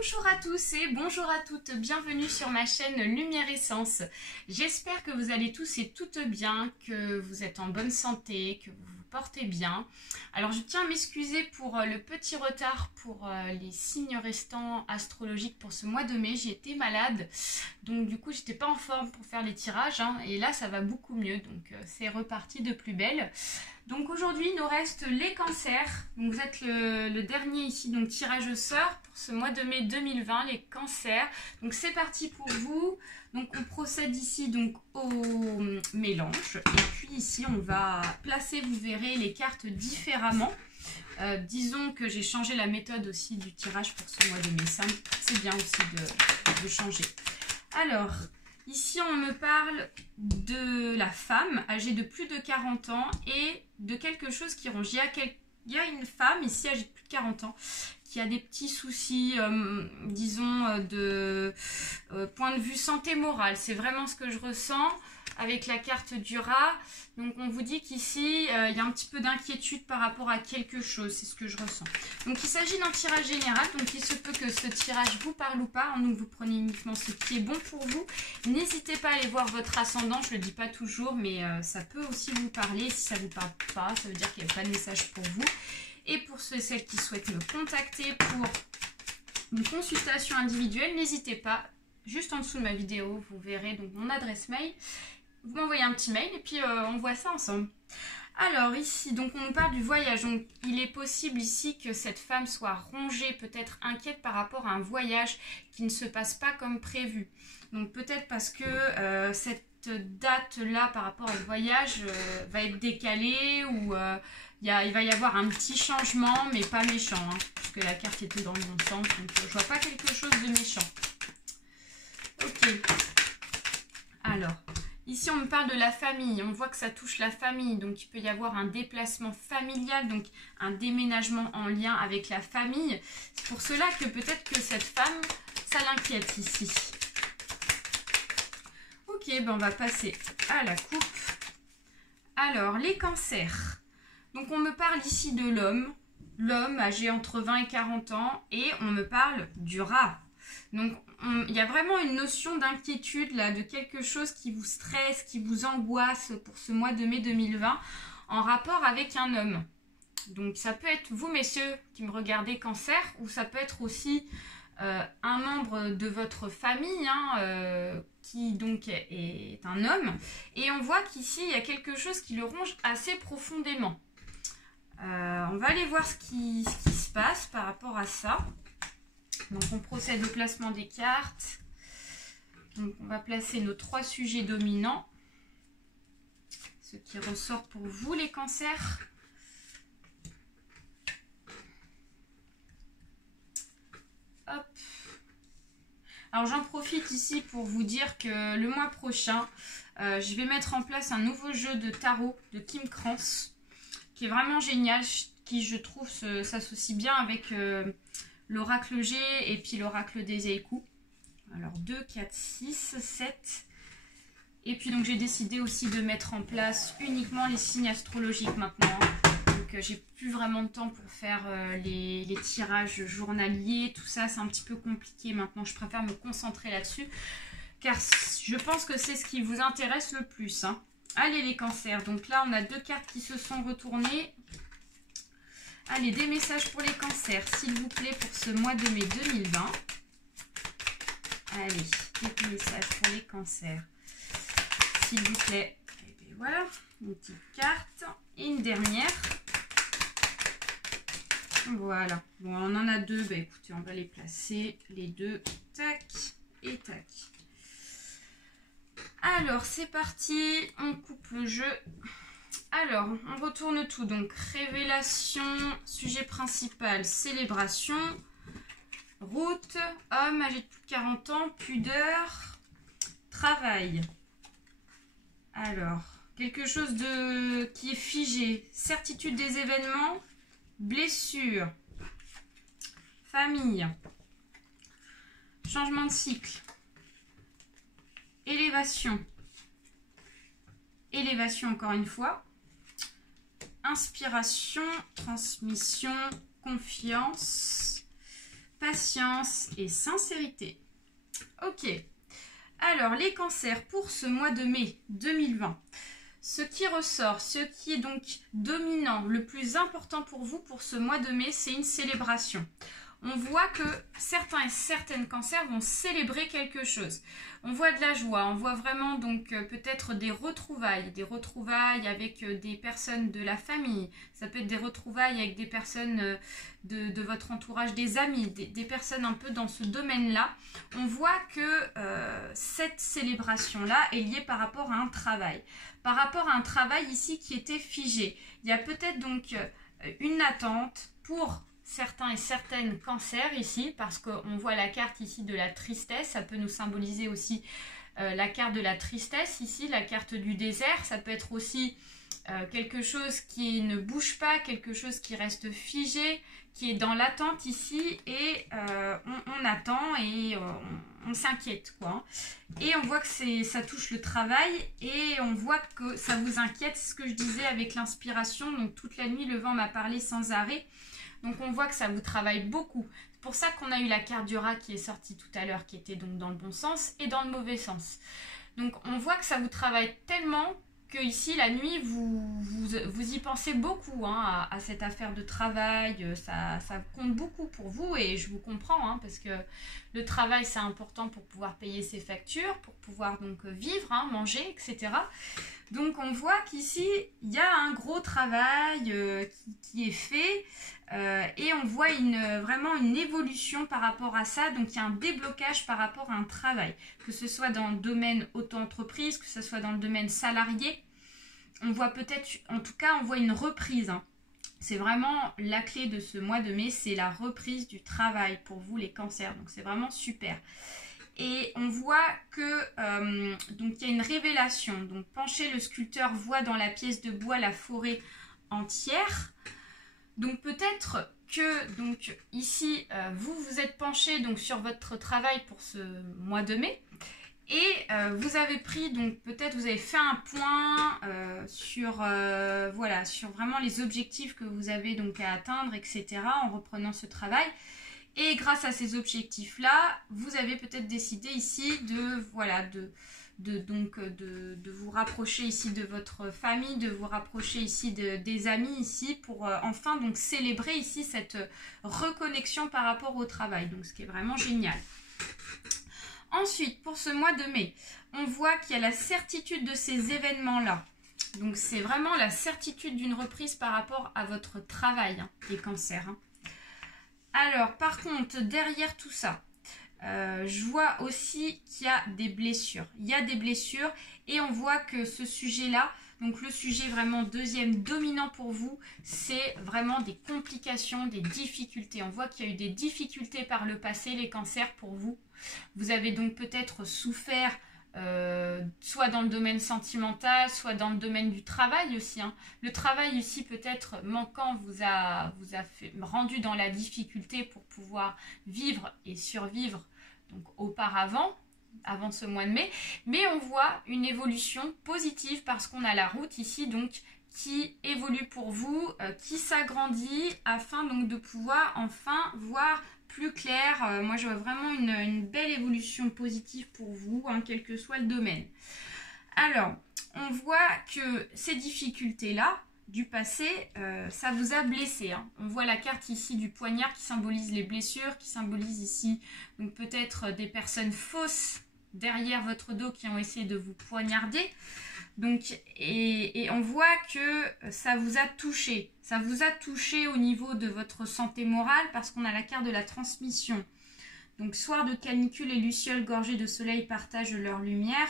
Bonjour à tous et bonjour à toutes, bienvenue sur ma chaîne Lumière Essence. J'espère que vous allez tous et toutes bien, que vous êtes en bonne santé, que vous vous portez bien. Alors je tiens à m'excuser pour le petit retard pour les signes restants astrologiques pour ce mois de mai. J'ai été malade, donc du coup j'étais pas en forme pour faire les tirages, et là ça va beaucoup mieux, donc c'est reparti de plus belle. Donc aujourd'hui il nous reste les cancers, donc vous êtes le dernier ici, donc tirage au sort pour ce mois de mai 2020, les cancers. Donc c'est parti pour vous. Donc on procède ici donc au mélange et puis ici on va placer, vous verrez, les cartes différemment. Disons que j'ai changé la méthode aussi du tirage pour ce mois de mai, c'est bien aussi de changer. Alors ici, on me parle de la femme âgée de plus de 40 ans et de quelque chose qui ronge. Il y a une femme ici âgée de plus de 40 ans qui a des petits soucis, disons, de point de vue santé morale. C'est vraiment ce que je ressens avec la carte du rat. Donc on vous dit qu'ici, il y a un petit peu d'inquiétude par rapport à quelque chose. C'est ce que je ressens. Donc il s'agit d'un tirage général. Donc il se peut que ce tirage vous parle ou pas. Donc vous prenez uniquement ce qui est bon pour vous. N'hésitez pas à aller voir votre ascendant. Je ne le dis pas toujours, mais ça peut aussi vous parler. Si ça ne vous parle pas, ça veut dire qu'il n'y a pas de message pour vous. Et pour ceux et celles qui souhaitent me contacter pour une consultation individuelle, n'hésitez pas. Juste en dessous de ma vidéo, vous verrez donc mon adresse mail. Vous m'envoyez un petit mail et puis on voit ça ensemble. Alors ici, donc on nous parle du voyage. Donc il est possible ici que cette femme soit rongée, peut-être inquiète par rapport à un voyage qui ne se passe pas comme prévu. Donc peut-être parce que cette date-là par rapport au voyage va être décalée ou il va y avoir un petit changement, mais pas méchant, puisque la carte était dans le bon sens. Donc je vois pas quelque chose de méchant. Ok. Alors. Ici, on me parle de la famille. On voit que ça touche la famille. Donc, il peut y avoir un déplacement familial, donc un déménagement en lien avec la famille. C'est pour cela que peut-être que cette femme, ça l'inquiète ici. Ok, ben on va passer à la coupe. Alors, les cancers. Donc, on me parle ici de l'homme. L'homme âgé entre 20 et 40 ans. Et on me parle du rat. Donc, il y a vraiment une notion d'inquiétude là, de quelque chose qui vous stresse, qui vous angoisse pour ce mois de mai 2020 en rapport avec un homme. Donc ça peut être vous, messieurs, qui me regardez, cancer, ou ça peut être aussi un membre de votre famille qui donc est un homme. Et on voit qu'ici, il y a quelque chose qui le ronge assez profondément. On va aller voir ce qui se passe par rapport à ça. Donc on procède au placement des cartes. Donc on va placer nos 3 sujets dominants. Ce qui ressort pour vous, les cancers. Hop. Alors j'en profite ici pour vous dire que le mois prochain, je vais mettre en place un nouveau jeu de tarot de Kim Krans, qui est vraiment génial, qui je trouve s'associe bien avec l'oracle G et puis l'oracle des échos. Alors 2, 4, 6, 7. Et puis donc j'ai décidé aussi de mettre en place uniquement les signes astrologiques maintenant. Donc j'ai plus vraiment de temps pour faire les tirages journaliers. Tout ça c'est un petit peu compliqué maintenant. Je préfère me concentrer là-dessus. Car je pense que c'est ce qui vous intéresse le plus. Allez les cancers. Donc là on a 2 cartes qui se sont retournées. Allez, des messages pour les cancers, s'il vous plaît, pour ce mois de mai 2020. Allez, des messages pour les cancers, s'il vous plaît. Et bien voilà, une petite carte. Et une dernière. Voilà. Bon, on en a 2. Bah, écoutez, on va les placer, les 2. Tac et tac. Alors, c'est parti. On coupe le jeu. Alors, on retourne tout. Donc, révélation, sujet principal, célébration, route, homme âgé de plus de 40 ans, pudeur, travail. Alors, quelque chose qui est figé, certitude des événements, blessure, famille, changement de cycle, élévation, élévation encore une fois. Inspiration, transmission, confiance, patience et sincérité. Ok. Alors, les cancers pour ce mois de mai 2020. Ce qui ressort, ce qui est donc dominant, le plus important pour vous pour ce mois de mai, c'est une célébration. On voit que certains et certaines cancers vont célébrer quelque chose. On voit de la joie, on voit vraiment donc peut-être des retrouvailles avec des personnes de la famille. Ça peut être des retrouvailles avec des personnes de votre entourage, des amis, des personnes un peu dans ce domaine-là. On voit que cette célébration-là est liée par rapport à un travail. Par rapport à un travail ici qui était figé. Il y a peut-être donc une attente pour certains et certaines cancers ici, parce qu'on voit la carte ici de la tristesse, ça peut nous symboliser aussi la carte de la tristesse ici, la carte du désert, ça peut être aussi quelque chose qui ne bouge pas, quelque chose qui reste figé, qui est dans l'attente ici, et on attend et on s'inquiète, quoi. Et on voit que ça touche le travail, et on voit que ça vous inquiète, c'est ce que je disais avec l'inspiration, donc toute la nuit le vent m'a parlé sans arrêt. Donc on voit que ça vous travaille beaucoup. C'est pour ça qu'on a eu la carte du rat qui est sortie tout à l'heure, qui était donc dans le bon sens et dans le mauvais sens. Donc on voit que ça vous travaille tellement que ici la nuit vous y pensez beaucoup hein, à cette affaire de travail. Ça compte beaucoup pour vous et je vous comprends hein, parce que le travail c'est important pour pouvoir payer ses factures, pour pouvoir donc vivre, hein, manger, etc. Donc on voit qu'ici il y a un gros travail qui est fait. Et on voit vraiment une évolution par rapport à ça, donc il y a un déblocage par rapport à un travail, que ce soit dans le domaine auto-entreprise, que ce soit dans le domaine salarié, on voit peut-être, en tout cas on voit une reprise, hein. C'est vraiment la clé de ce mois de mai, c'est la reprise du travail pour vous les cancers, donc c'est vraiment super. Et on voit que donc il y a une révélation, donc penché le sculpteur voit dans la pièce de bois la forêt entière. Donc peut-être que donc ici vous êtes penché donc sur votre travail pour ce mois de mai et vous avez pris donc peut-être vous avez fait un point sur voilà sur vraiment les objectifs que vous avez donc à atteindre etc. en reprenant ce travail et grâce à ces objectifs là vous avez peut-être décidé ici de voilà de vous rapprocher ici de votre famille, de vous rapprocher ici des amis ici pour enfin donc célébrer ici cette reconnexion par rapport au travail. Donc ce qui est vraiment génial. Ensuite, pour ce mois de mai, on voit qu'il y a la certitude de ces événements-là. Donc c'est vraiment la certitude d'une reprise par rapport à votre travail, hein, les cancers. Hein. Alors par contre, derrière tout ça, je vois aussi qu'il y a des blessures. Il y a des blessures et on voit que ce sujet-là, donc le sujet vraiment deuxième dominant pour vous, c'est vraiment des complications, des difficultés. On voit qu'il y a eu des difficultés par le passé, les cancers pour vous. Vous avez donc peut-être souffert soit dans le domaine sentimental, soit dans le domaine du travail aussi. Hein. Le travail ici peut-être manquant vous a rendu dans la difficulté pour pouvoir vivre et survivre donc auparavant, avant ce mois de mai. Mais on voit une évolution positive parce qu'on a la route ici donc qui évolue pour vous, qui s'agrandit afin donc de pouvoir enfin voir plus clair. Moi, je vois vraiment une belle évolution positive pour vous, hein, quel que soit le domaine. Alors, on voit que ces difficultés-là, du passé, ça vous a blessé. Hein. On voit la carte ici du poignard qui symbolise les blessures, qui symbolise ici donc peut-être des personnes fausses derrière votre dos qui ont essayé de vous poignarder. Donc, et on voit que ça vous a touché. Ça vous a touché au niveau de votre santé morale parce qu'on a la carte de la transmission. Donc, soir de canicule et lucioles gorgées de soleil partagent leur lumière.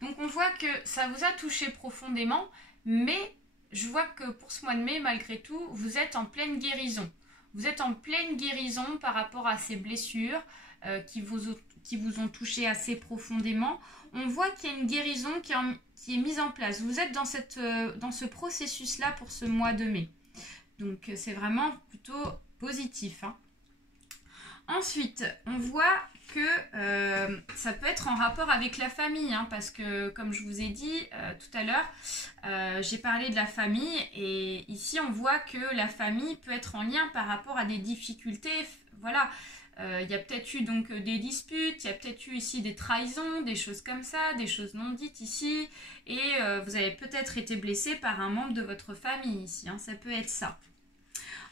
Donc, on voit que ça vous a touché profondément. Mais je vois que pour ce mois de mai, malgré tout, vous êtes en pleine guérison. Vous êtes en pleine guérison par rapport à ces blessures qui vous ont touché assez profondément. On voit qu'il y a une guérison qui est mise en place. Vous êtes dans ce processus-là pour ce mois de mai. Donc, c'est vraiment plutôt positif. Hein. Ensuite, on voit que ça peut être en rapport avec la famille. Hein, parce que, comme je vous ai dit tout à l'heure, j'ai parlé de la famille. Et ici, on voit que la famille peut être en lien par rapport à des difficultés. Voilà. Il y a peut-être eu donc des disputes, il y a peut-être eu ici des trahisons, des choses comme ça, des choses non dites ici. Et vous avez peut-être été blessé par un membre de votre famille ici, hein, ça peut être ça.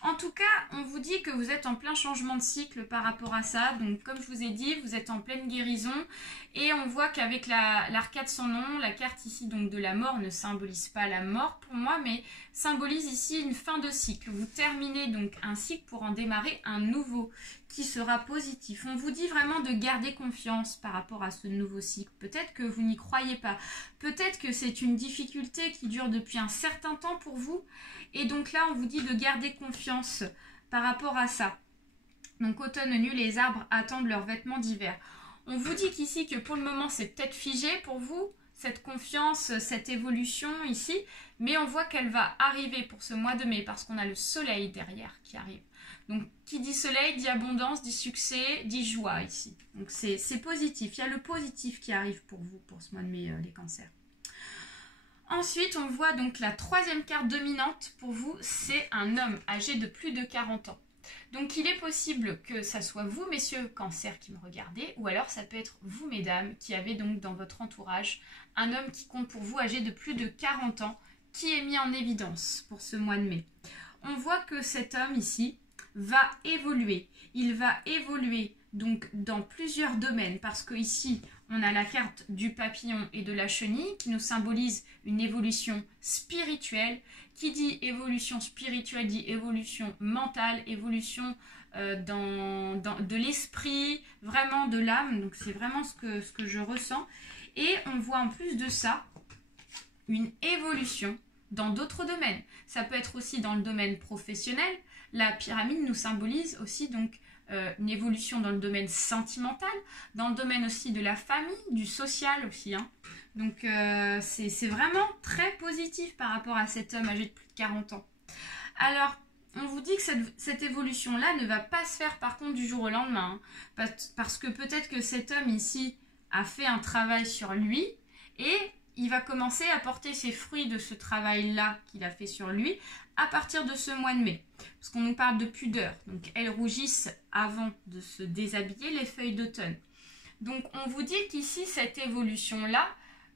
En tout cas, on vous dit que vous êtes en plein changement de cycle par rapport à ça. Donc, comme je vous ai dit, vous êtes en pleine guérison. Et on voit qu'avec l'arcade sans nom, la carte ici donc de la mort ne symbolise pas la mort pour moi, mais symbolise ici une fin de cycle. Vous terminez donc un cycle pour en démarrer un nouveau qui sera positif. On vous dit vraiment de garder confiance par rapport à ce nouveau cycle. Peut-être que vous n'y croyez pas. Peut-être que c'est une difficulté qui dure depuis un certain temps pour vous. Et donc là, on vous dit de garder confiance par rapport à ça. Donc automne nu, les arbres attendent leurs vêtements d'hiver. On vous dit qu'ici que pour le moment, c'est peut-être figé pour vous, cette confiance, cette évolution ici. Mais on voit qu'elle va arriver pour ce mois de mai parce qu'on a le soleil derrière qui arrive. Donc qui dit soleil, dit abondance, dit succès, dit joie ici. Donc c'est positif. Il y a le positif qui arrive pour vous pour ce mois de mai, les cancers. Ensuite, on voit donc la troisième carte dominante pour vous, c'est un homme âgé de plus de 40 ans. Donc il est possible que ça soit vous, messieurs cancer, qui me regardez, ou alors ça peut être vous, mesdames, qui avez donc dans votre entourage un homme qui compte pour vous âgé de plus de 40 ans, qui est mis en évidence pour ce mois de mai. On voit que cet homme ici va évoluer. Il va évoluer donc dans plusieurs domaines parce que ici on a la carte du papillon et de la chenille qui nous symbolise une évolution spirituelle. Qui dit évolution spirituelle dit évolution mentale, évolution de l'esprit, vraiment de l'âme. Donc c'est vraiment ce que je ressens. Et on voit en plus de ça une évolution dans d'autres domaines. Ça peut être aussi dans le domaine professionnel. La pyramide nous symbolise aussi donc une évolution dans le domaine sentimental, dans le domaine aussi de la famille, du social aussi. Hein. Donc c'est vraiment très positif par rapport à cet homme âgé de plus de 40 ans. Alors, on vous dit que cette évolution-là ne va pas se faire par contre du jour au lendemain. Hein, parce que peut-être que cet homme ici a fait un travail sur lui et il va commencer à porter ses fruits de ce travail-là qu'il a fait sur lui à partir de ce mois de mai. Parce qu'on nous parle de pudeur. Donc, elles rougissent avant de se déshabiller, les feuilles d'automne. Donc, on vous dit qu'ici, cette évolution-là,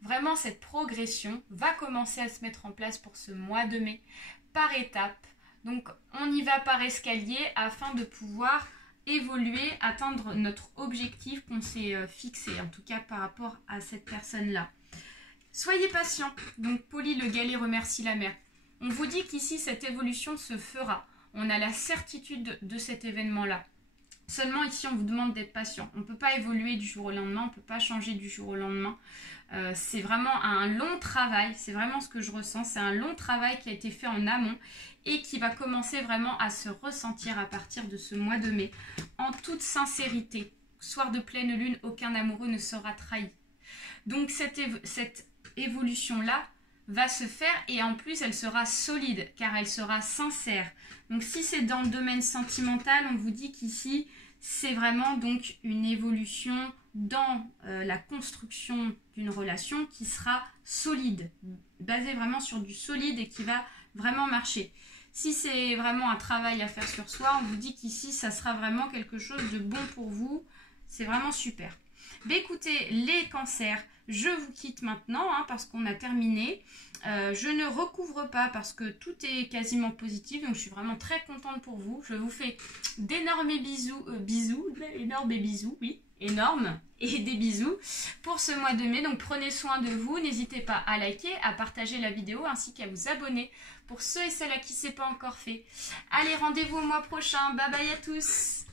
vraiment cette progression, va commencer à se mettre en place pour ce mois de mai, par étapes. Donc, on y va par escalier afin de pouvoir évoluer, atteindre notre objectif qu'on s'est fixé, en tout cas par rapport à cette personne-là. Soyez patient. Donc, Polly le Galet remercie la mère. On vous dit qu'ici, cette évolution se fera. On a la certitude de cet événement-là. Seulement, ici, on vous demande d'être patient. On ne peut pas évoluer du jour au lendemain, on ne peut pas changer du jour au lendemain. C'est vraiment un long travail, c'est vraiment ce que je ressens. C'est un long travail qui a été fait en amont et qui va commencer vraiment à se ressentir à partir de ce mois de mai. En toute sincérité, soir de pleine lune, aucun amoureux ne sera trahi. Donc, cette évolution-là va se faire et en plus elle sera solide car elle sera sincère. Donc si c'est dans le domaine sentimental, on vous dit qu'ici c'est vraiment donc une évolution dans la construction d'une relation qui sera solide, basée vraiment sur du solide et qui va vraiment marcher. Si c'est vraiment un travail à faire sur soi, on vous dit qu'ici ça sera vraiment quelque chose de bon pour vous, c'est vraiment super. Mais écoutez, les cancers, je vous quitte maintenant hein, parce qu'on a terminé. Je ne recouvre pas parce que tout est quasiment positif. Donc je suis vraiment très contente pour vous. Je vous fais d'énormes bisous. Énormes bisous, oui. Énormes. Et des bisous pour ce mois de mai. Donc prenez soin de vous. N'hésitez pas à liker, à partager la vidéo ainsi qu'à vous abonner pour ceux et celles à qui ce n'est pas encore fait. Allez, rendez-vous au mois prochain. Bye bye à tous.